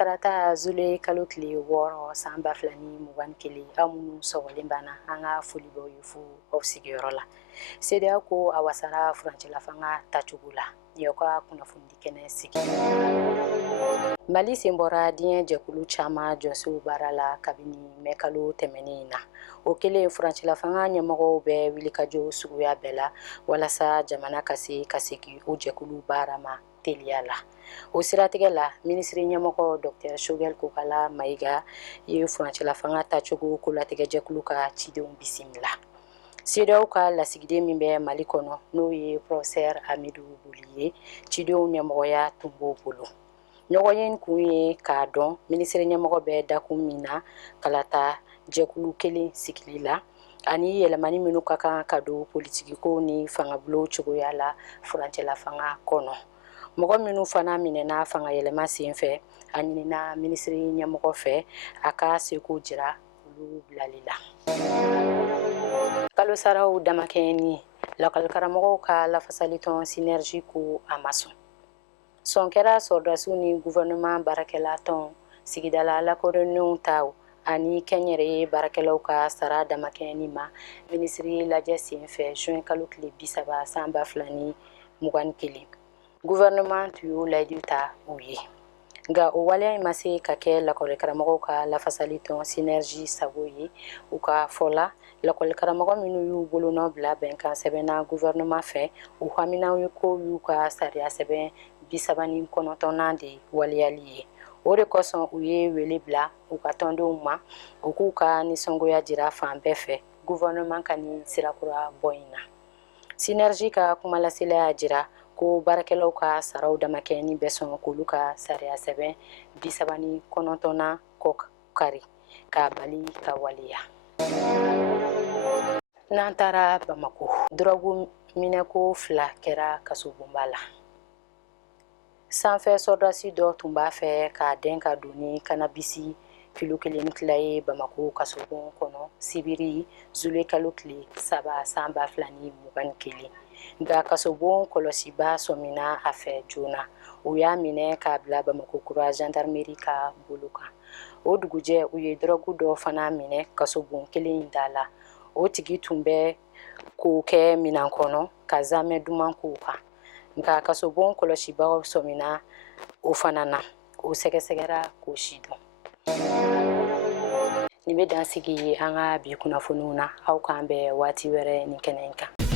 tarata zule kalo tile wɔɔrɔ san 2021 aw minnu sɔgɔlen banna an ka foli b'aw ye fo aw sigiyɔrɔ la. CEDEAO ko a wasara furancɛla fanga tacogo la. Y'aw ka kunnafoni kɛnɛ sigi. Mali sen bɔra diɲɛ jɛkulu caman jɔsenw baara la kabini mɛ kalo tɛmɛnen na. O kɛlen furancɛla fanga ɲɛmɔgɔw bɛ wilikajɔ suguya bɛɛ la walasa jamana ka segin o jɛkulu baara ma teliya la. O siratigɛ la minisiri ɲɛmɔgɔ Dr Choguel Kokala Mayiga ye furancɛla fanga tacogo kolatigɛ jɛkulu ka cidenw bisimila. CEDEAO ka lasigiden min bɛ Mali kɔnɔ n'o ye Professeur Amidou Bouly ye cidenw ɲɛmɔgɔya tun b'o bolo. Ɲɔgɔnye kun ye k'a dɔn minisiri ɲɛmɔgɔ bɛ dakun min na kalata jɛkulu kelen sigili la ani yɛlɛmani minnu ka kan ka don politikiko ni fangabulon cogoya la furancɛla fanga kɔnɔ. Mɔgɔ minnu fana minɛna fanga yɛlɛma sen fɛ a ɲinina minisiri ɲɛmɔgɔ fɛ a ka seko jira olu bilali la. Kalo saraw damakɛɲɛni lakɔlikaramɔgɔw ka lafasali tɔn synergie ko a ma sɔn. Sɔn kɛra sɔrdasiw ni gouvernement baarakɛla tɔn sigidala lakodɔnnenw taw ani kɛnyɛrɛye baarakɛlaw ka sara damakɛɲɛni ma minisiri lajɛ sen fɛ juin kalo tile 30 san 2021. Gouvernement tun y'o layidu ta u ye. Nka o waleya in ma se ka kɛ lakɔlikaramɔgɔw ka lafasali tɔn synergie sago ye u ka fɔ la lakɔlikaramɔgɔ minnu y'u bolonɔ bila bɛnkan sɛbɛnna gouvernement fɛ u haminaw ye ko y'u ka sariya sɛbɛn 39nan de waleyali ye. O de kosɔn u ye wele bila u ka tɔndenw ma u k'u ka nisɔngoya jira fan bɛɛ fɛ gouvernement ka ni sirakura bɔ in na. Synergie ka kumalasela y'a jira ko baarakɛlaw ka saraw damakɛɲɛni bɛ sɔn k'olu ka sariya sɛbɛn 39nan kɔ kari k'a bali ka waleya. N'an taara Bamako, drogue minɛko 2 kɛra kasobonba la. Sanfɛ sɔrdasi dɔ tun b'a fɛ k'a den ka don ni kanabisi kilo 1 tila ye Bamako kasobon kɔnɔ sibiri zule kalo tile 3 san 2021. Nka kasobon kɔlɔsiba sɔmina a fɛ joona. U y'a minɛ k'a bila Bamako kura gendarmerie ka bolo kan. O dugujɛ u ye drogue dɔ fana minɛ kasobon kelen in da la. O tigi tun bɛ k'o kɛ minan kɔnɔ ka zamɛ duman k'o kan. Nka kasobon kɔlɔsibaw sɔmina o fana na. O sɛgɛsɛgɛra k'o si dɔn. Nin bɛ dansigi an ka bi kunnafoniw na aw k'an bɛn waati wɛrɛ ni kɛnɛ in kan.